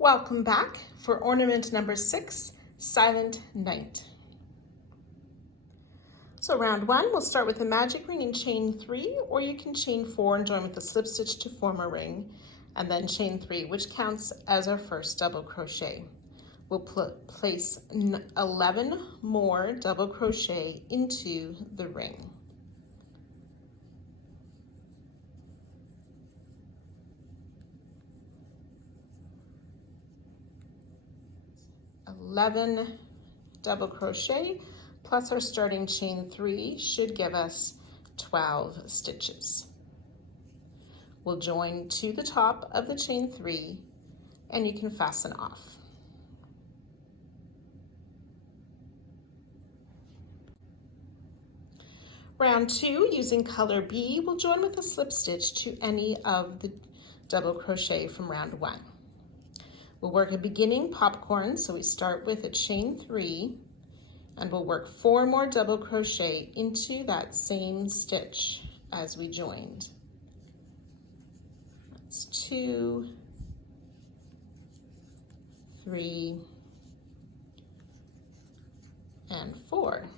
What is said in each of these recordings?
Welcome back for ornament number 6, Silent Night. So round 1, we'll start with a magic ring and chain 3, or you can chain 4 and join with a slip stitch to form a ring, and then chain 3, which counts as our first double crochet. We'll place 11 more double crochet into the ring. Double crochet plus our starting chain 3 should give us 12 stitches. We'll join to the top of the chain 3 and you can fasten off. Round 2, using color B, we'll join with a slip stitch to any of the double crochet from round 1. We'll work a beginning popcorn, so we start with a chain 3 and we'll work 4 more double crochet into that same stitch as we joined. That's 2, 3, and 4.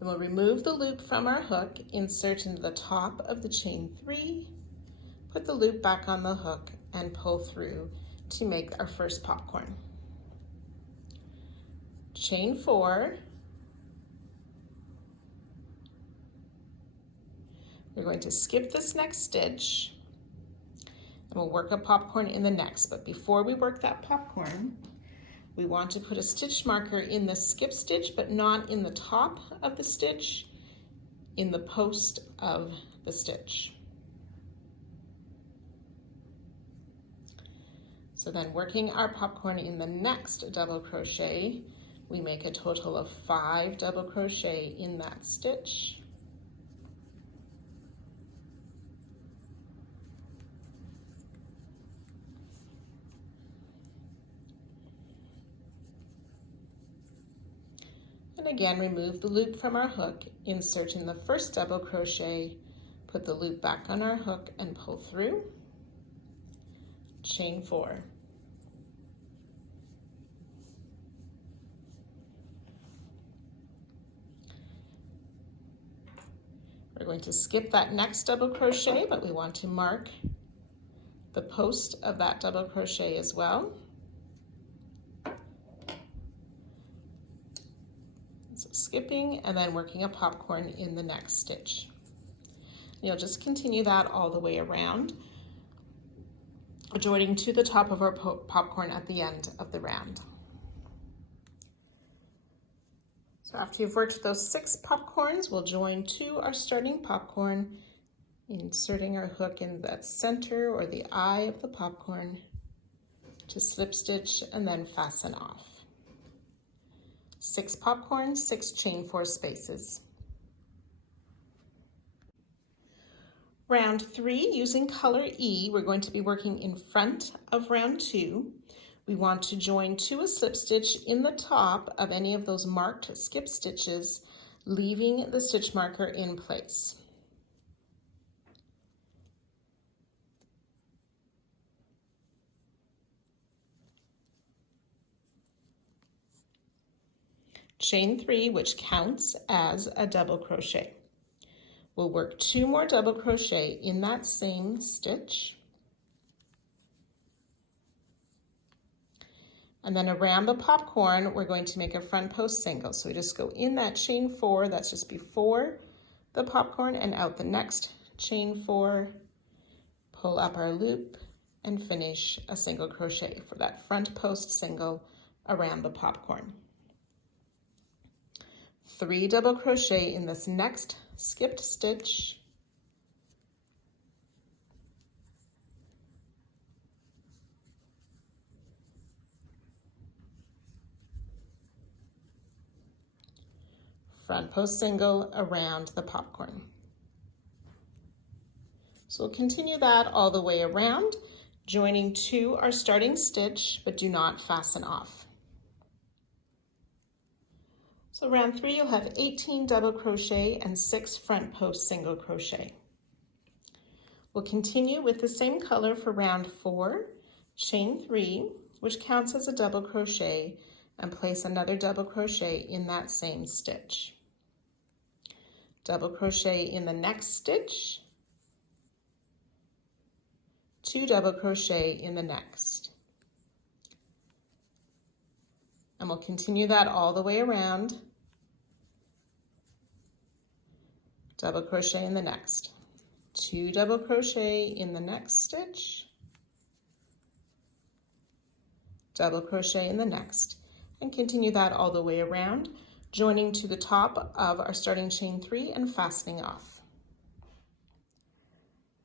Then we'll remove the loop from our hook, insert into the top of the chain 3, put the loop back on the hook, and pull through to make our first popcorn. Chain 4. We're going to skip this next stitch and we'll work a popcorn in the next. But before we work that popcorn, we want to put a stitch marker in the skip stitch, but not in the top of the stitch, in the post of the stitch. So then working our popcorn in the next double crochet, we make a total of 5 double crochet in that stitch. And again, remove the loop from our hook, insert in the first double crochet, put the loop back on our hook and pull through. Chain 4. We're going to skip that next double crochet, but we want to mark the post of that double crochet as well. So skipping and then working a popcorn in the next stitch. You'll just continue that all the way around, joining to the top of our popcorn at the end of the round. So after you've worked those 6 popcorns, we'll join to our starting popcorn, inserting our hook in the center or the eye of the popcorn to slip stitch and then fasten off. 6 popcorns, 6 chain 4 spaces. Round 3, using color E, we're going to be working in front of round 2. We want to join to a slip stitch in the top of any of those marked skip stitches, leaving the stitch marker in place. Chain 3, which counts as a double crochet. We'll work 2 more double crochet in that same stitch. And then around the popcorn, we're going to make a front post single. So we just go in that chain 4, that's just before the popcorn, and out the next chain 4, pull up our loop, and finish a single crochet for that front post single around the popcorn. 3 double crochet in this next skipped stitch. Front post single around the popcorn. So we'll continue that all the way around, joining to our starting stitch, but do not fasten off. So round 3, you'll have 18 double crochet and 6 front post single crochet. We'll continue with the same color for round 4, chain 3, which counts as a double crochet, and place another double crochet in that same stitch. Double crochet in the next stitch, 2 double crochet in the next. And we'll continue that all the way around. Double crochet in the next. 2 double crochet in the next stitch, double crochet in the next, and continue that all the way around, joining to the top of our starting chain 3 and fastening off.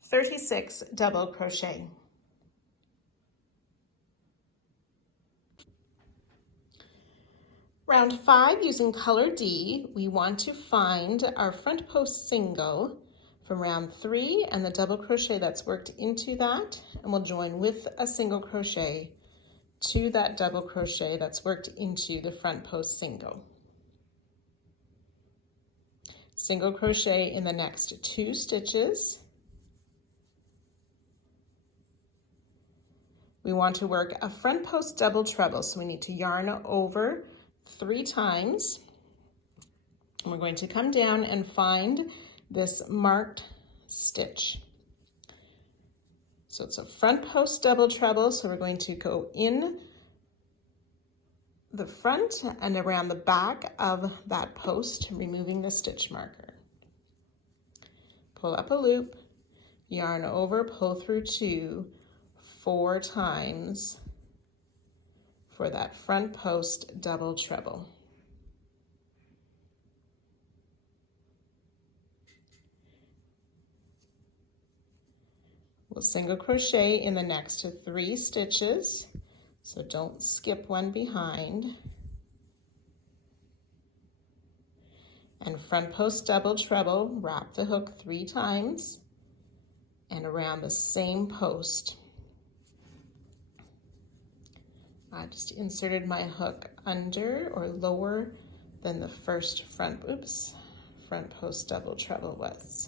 36 double crochet. Round 5, using color D, we want to find our front post single from round 3 and the double crochet that's worked into that, and we'll join with a single crochet to that double crochet that's worked into the front post single. Single crochet in the next 2 stitches. We want to work a front post double treble, so we need to yarn over 3 times. And we're going to come down and find this marked stitch. So it's a front post double treble, so we're going to go in the front and around the back of that post, removing the stitch marker. Pull up a loop, yarn over, pull through 2, 4 times for that front post double treble. We'll single crochet in the next 3 stitches, so don't skip one behind. And front post double treble, wrap the hook 3 times and around the same post. I just inserted my hook under or lower than the first front post double treble was.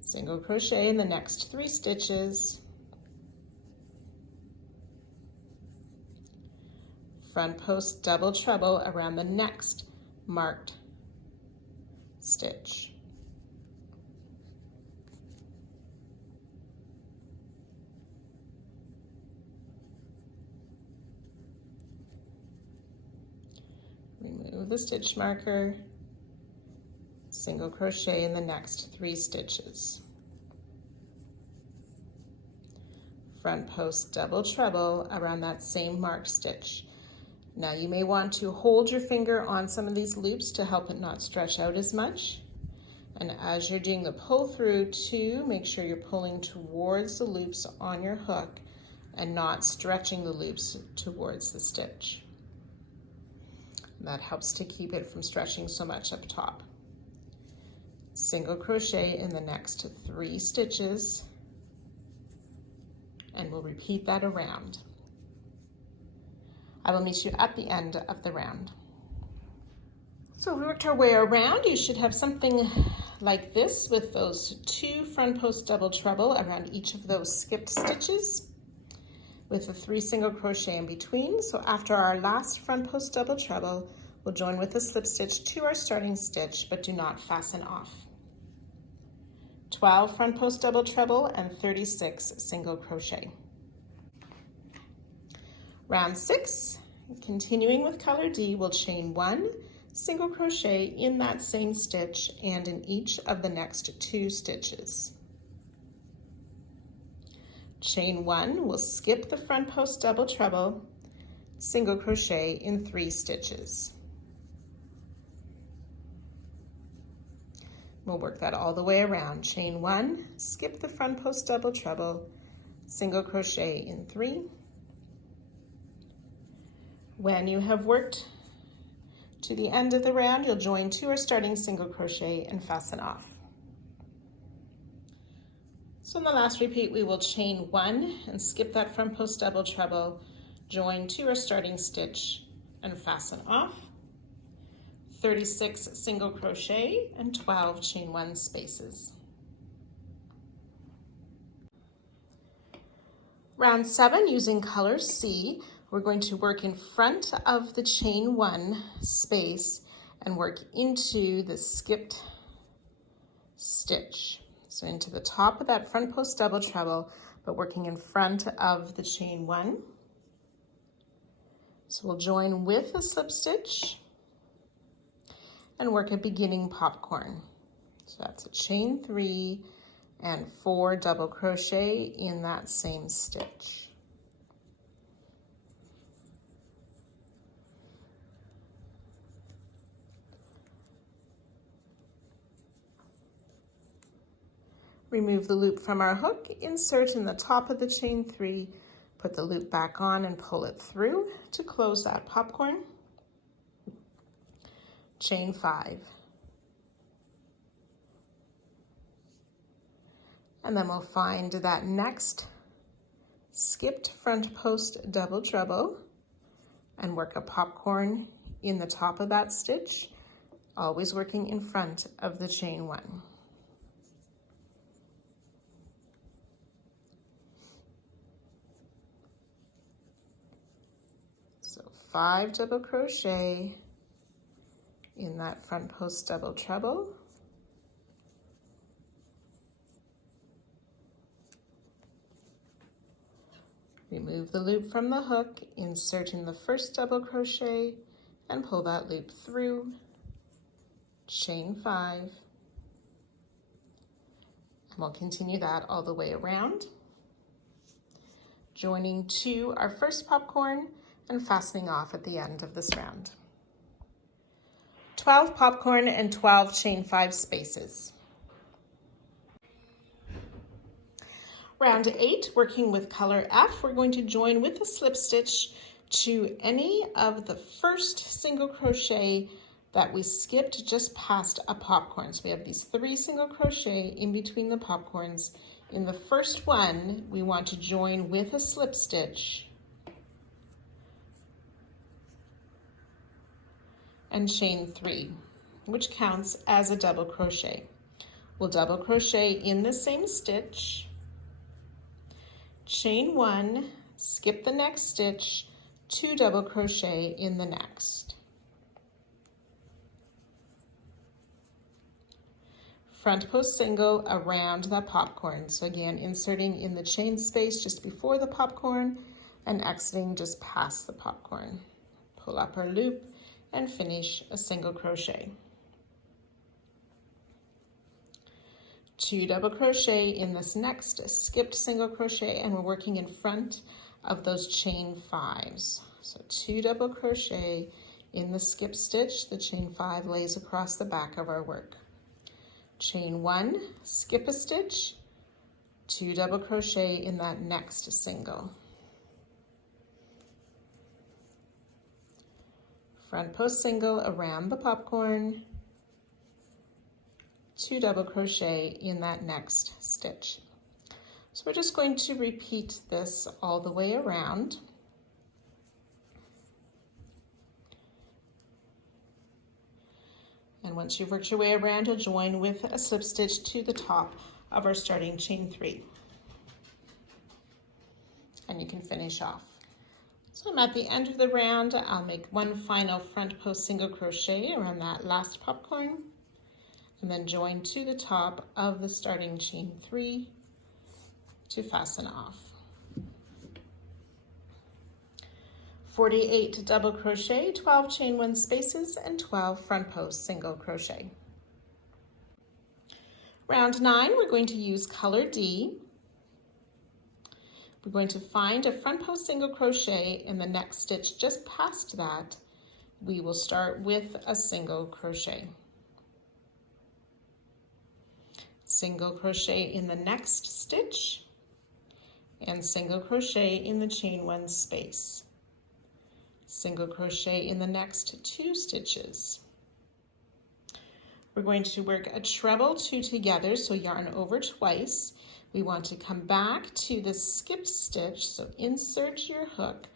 Single crochet in the next 3 stitches, front post double treble around the next marked stitch. Remove the stitch marker, single crochet in the next 3 stitches. Front post double treble around that same marked stitch. Now you may want to hold your finger on some of these loops to help it not stretch out as much. And as you're doing the pull through too, make sure you're pulling towards the loops on your hook and not stretching the loops towards the stitch. That helps to keep it from stretching so much up top. Single crochet in the next 3 stitches, and we'll repeat that around. I will meet you at the end of the round. So we worked our way around. You should have something like this with those 2 front post double treble around each of those skipped stitches with the 3 single crochet in between. So after our last front post double treble, we'll join with a slip stitch to our starting stitch, but do not fasten off. 12 front post double treble and 36 single crochet. Round 6, continuing with color D, we'll chain 1 single crochet in that same stitch and in each of the next 2 stitches. Chain 1, we'll skip the front post double treble, single crochet in 3 stitches. We'll work that all the way around. Chain 1, skip the front post double treble, single crochet in 3. When you have worked to the end of the round, you'll join to our starting single crochet and fasten off. So in the last repeat, we will chain 1 and skip that front post double treble, join to our starting stitch, and fasten off, 36 single crochet and 12 chain 1 spaces. Round 7, using color C, we're going to work in front of the chain 1 space and work into the skipped stitch. So into the top of that front post double treble, but working in front of the chain 1. So we'll join with a slip stitch and work a beginning popcorn. So that's a chain 3 and 4 double crochet in that same stitch. Remove the loop from our hook, insert in the top of the chain 3, put the loop back on and pull it through to close that popcorn. Chain 5. And then we'll find that next skipped front post double treble and work a popcorn in the top of that stitch, always working in front of the chain 1. So 5 double crochet in that front post double treble. Remove the loop from the hook, insert in the first double crochet and pull that loop through, chain 5, and we'll continue that all the way around, joining to our first popcorn and fastening off at the end of this round. 12 popcorn and 12 chain 5 spaces. Round 8, working with color F, we're going to join with a slip stitch to any of the first single crochet that we skipped just past a popcorn. So we have these 3 single crochet in between the popcorns. In the first one, we want to join with a slip stitch and chain 3, which counts as a double crochet. We'll double crochet in the same stitch, chain 1, skip the next stitch, 2 double crochet in the next. Front post single around that popcorn. So again, inserting in the chain space just before the popcorn and exiting just past the popcorn. Pull up our loop and finish a single crochet. 2 double crochet in this next skipped single crochet, and we're working in front of those chain 5s. So 2 double crochet in the skip stitch, the chain 5 lays across the back of our work. Chain 1, skip a stitch, 2 double crochet in that next single. Front post single around the popcorn, 2 double crochet in that next stitch. So we're just going to repeat this all the way around. And once you've worked your way around, you'll join with a slip stitch to the top of our starting chain 3. And you can finish off. So I'm at the end of the round. I'll make one final front post single crochet around that last popcorn, and then join to the top of the starting chain 3 to fasten off. 48 double crochet, 12 chain 1 spaces, and 12 front post single crochet. Round 9, we're going to use color D. We're going to find a front post single crochet in the next stitch. Just past that, we will start with a single crochet. Single crochet in the next stitch, and single crochet in the chain 1 space. Single crochet in the next 2 stitches. We're going to work a treble 2 together, so yarn over twice. We want to come back to the skipped stitch, so insert your hook,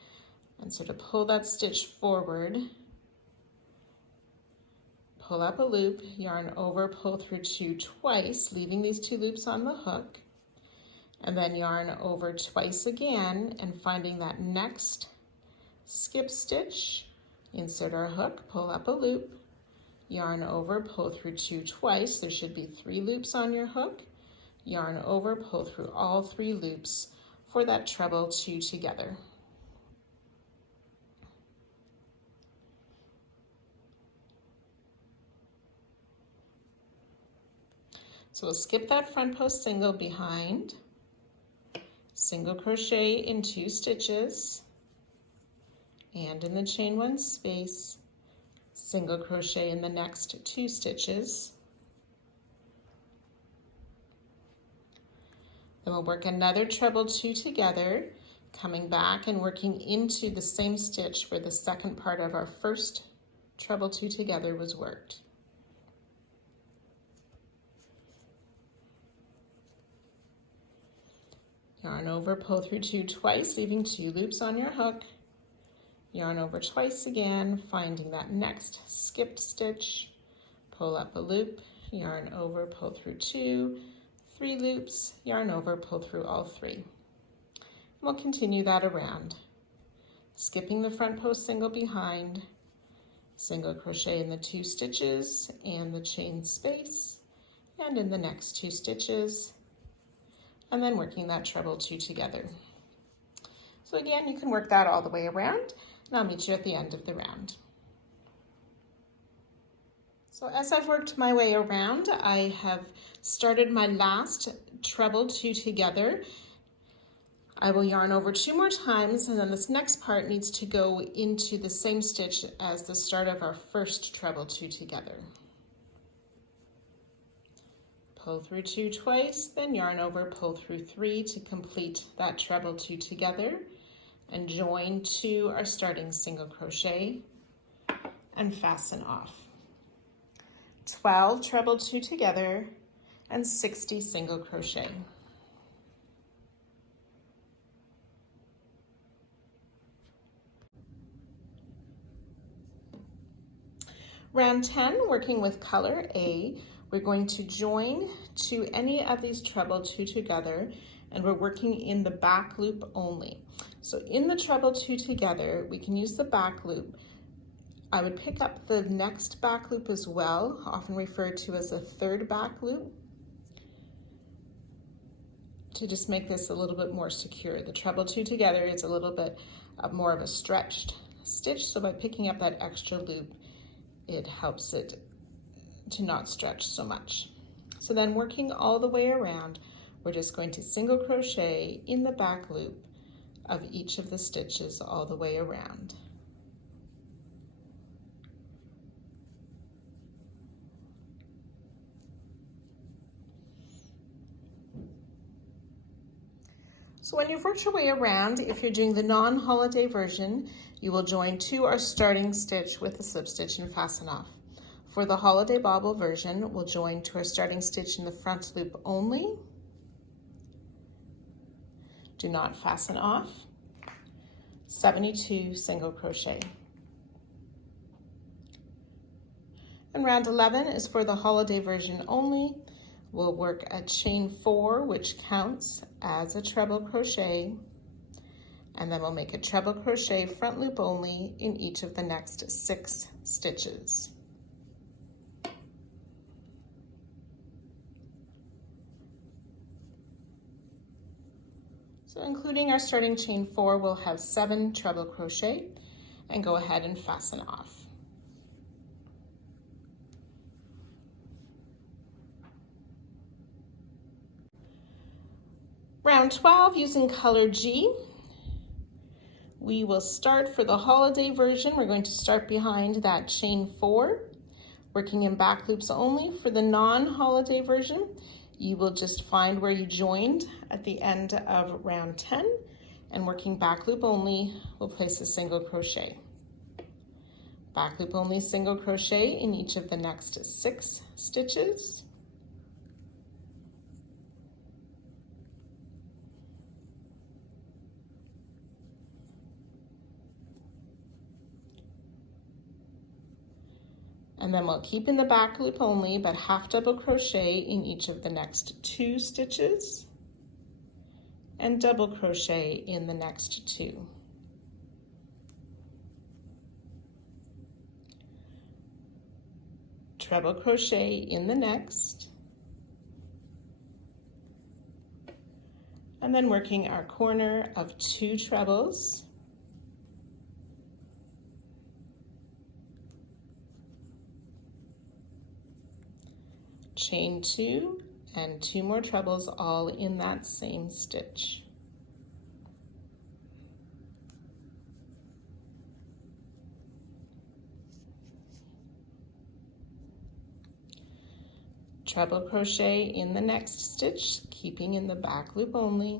And so to pull that stitch forward, pull up a loop, yarn over, pull through 2 twice, leaving these 2 loops on the hook, and then yarn over twice again and finding that next skip stitch, insert our hook, pull up a loop, yarn over, pull through 2 twice. There should be 3 loops on your hook, yarn over, pull through all 3 loops for that treble 2 together. So we'll skip that front post single behind, single crochet in 2 stitches, and in the chain 1 space, single crochet in the next 2 stitches. Then we'll work another treble 2 together, coming back and working into the same stitch where the second part of our first treble 2 together was worked. Yarn over, pull through 2 twice, leaving 2 loops on your hook. Yarn over twice again, finding that next skipped stitch, pull up a loop, yarn over, pull through 2, 3 loops, yarn over, pull through all 3. We'll continue that around, skipping the front post single behind, single crochet in the 2 stitches and the chain space, and in the next 2 stitches, and then working that treble 2 together. So again, you can work that all the way around, and I'll meet you at the end of the round. So as I've worked my way around, I have started my last treble 2 together. I will yarn over 2 more times, and then this next part needs to go into the same stitch as the start of our first treble 2 together. Pull through 2 twice, then yarn over, pull through 3 to complete that treble 2 together, and join to our starting single crochet and fasten off. 12 treble 2 together and 60 single crochet. Round 10, working with color A, we're going to join to any of these treble 2 together, and we're working in the back loop only. So in the treble 2 together, we can use the back loop. I would pick up the next back loop as well, often referred to as a third back loop, to just make this a little bit more secure. The treble 2 together is a little bit more of a stretched stitch, so by picking up that extra loop, it helps it to not stretch so much. So then working all the way around, we're just going to single crochet in the back loop of each of the stitches all the way around. So when you've worked your way around, if you're doing the non-holiday version, you will join to our starting stitch with a slip stitch and fasten off. For the holiday bauble version, we'll join to our starting stitch in the front loop only. Do not fasten off. 72 single crochet. And round 11 is for the holiday version only. We'll work a chain 4, which counts as a treble crochet, and then we'll make a treble crochet front loop only in each of the next 6 stitches. So including our starting chain 4, we'll have 7 treble crochet, and go ahead and fasten off. Round 12, using color G, we will start for the holiday version. We're going to start behind that chain 4, working in back loops only. For the non-holiday version, you will just find where you joined at the end of round 10, and working back loop only, we'll place a single crochet. Back loop only, single crochet in each of the next 6 stitches. And then we'll keep in the back loop only, but half double crochet in each of the next 2 stitches and double crochet in the next 2. Treble crochet in the next, and then working our corner of 2 trebles. Chain 2 and 2 more trebles all in that same stitch. Treble crochet in the next stitch, keeping in the back loop only.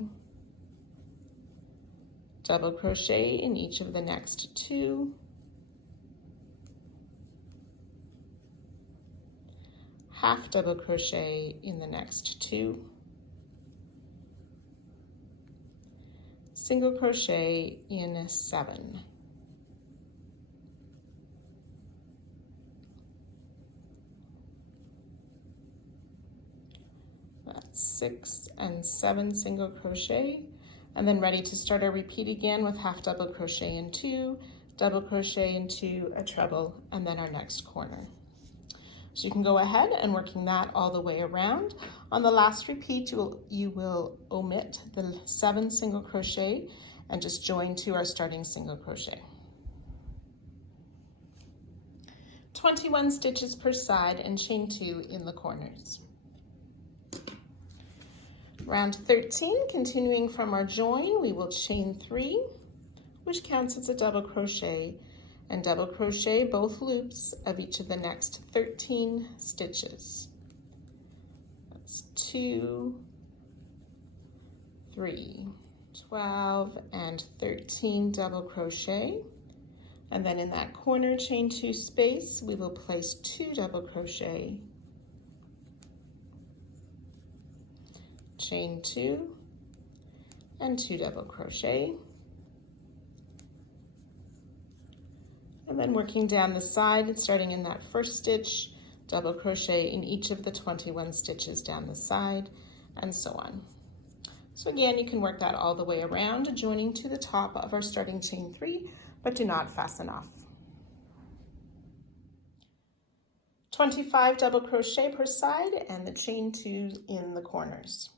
Double crochet in each of the next 2. Half double crochet in the next 2, single crochet in 7, that's 6 and 7 single crochet, and then ready to start our repeat again with half double crochet in 2, double crochet in 2, a treble, and then our next corner. So you can go ahead and working that all the way around. On the last repeat, you will omit the 7 single crochet and just join to our starting single crochet. 21 stitches per side and chain 2 in the corners. Round 13, continuing from our join, we will chain 3, which counts as a double crochet, and double crochet both loops of each of the next 13 stitches. That's 2, 3, 12, and 13 double crochet. And then in that corner chain 2 space, we will place 2 double crochet, chain 2, and 2 double crochet. And then working down the side, starting in that first stitch, double crochet in each of the 21 stitches down the side, and so on. So again, you can work that all the way around, joining to the top of our starting chain 3, but do not fasten off. 25 double crochet per side and the chain 2 in the corners.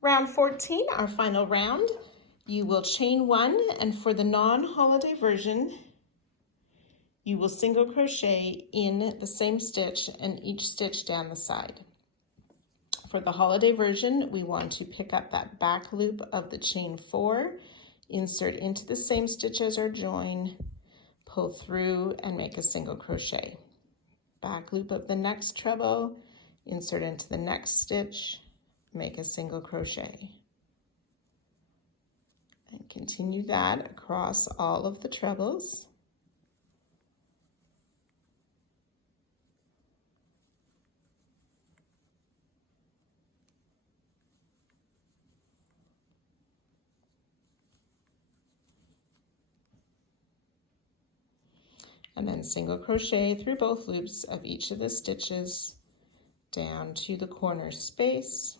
Round 14, our final round. You will chain 1, and for the non-holiday version, you will single crochet in the same stitch and each stitch down the side. For the holiday version, we want to pick up that back loop of the chain 4, insert into the same stitch as our join, pull through and make a single crochet. Back loop of the next treble, insert into the next stitch, make a single crochet. And continue that across all of the trebles. And then single crochet through both loops of each of the stitches down to the corner space.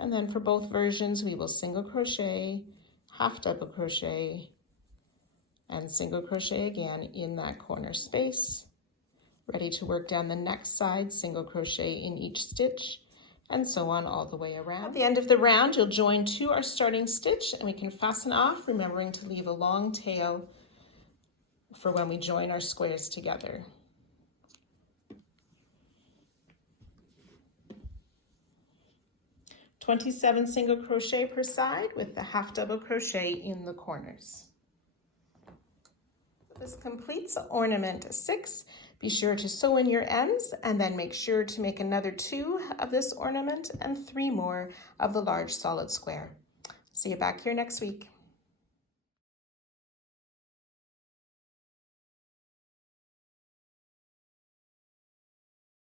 And then for both versions, we will single crochet, half double crochet, and single crochet again in that corner space. Ready to work down the next side, single crochet in each stitch, and so on all the way around. At the end of the round, you'll join to our starting stitch, and we can fasten off, remembering to leave a long tail for when we join our squares together. $27 single crochet per side with the half double crochet in the corners. This completes ornament 6. Be sure to sew in your ends and then make sure to make another 2 of this ornament and 3 more of the large solid square. See you back here next week.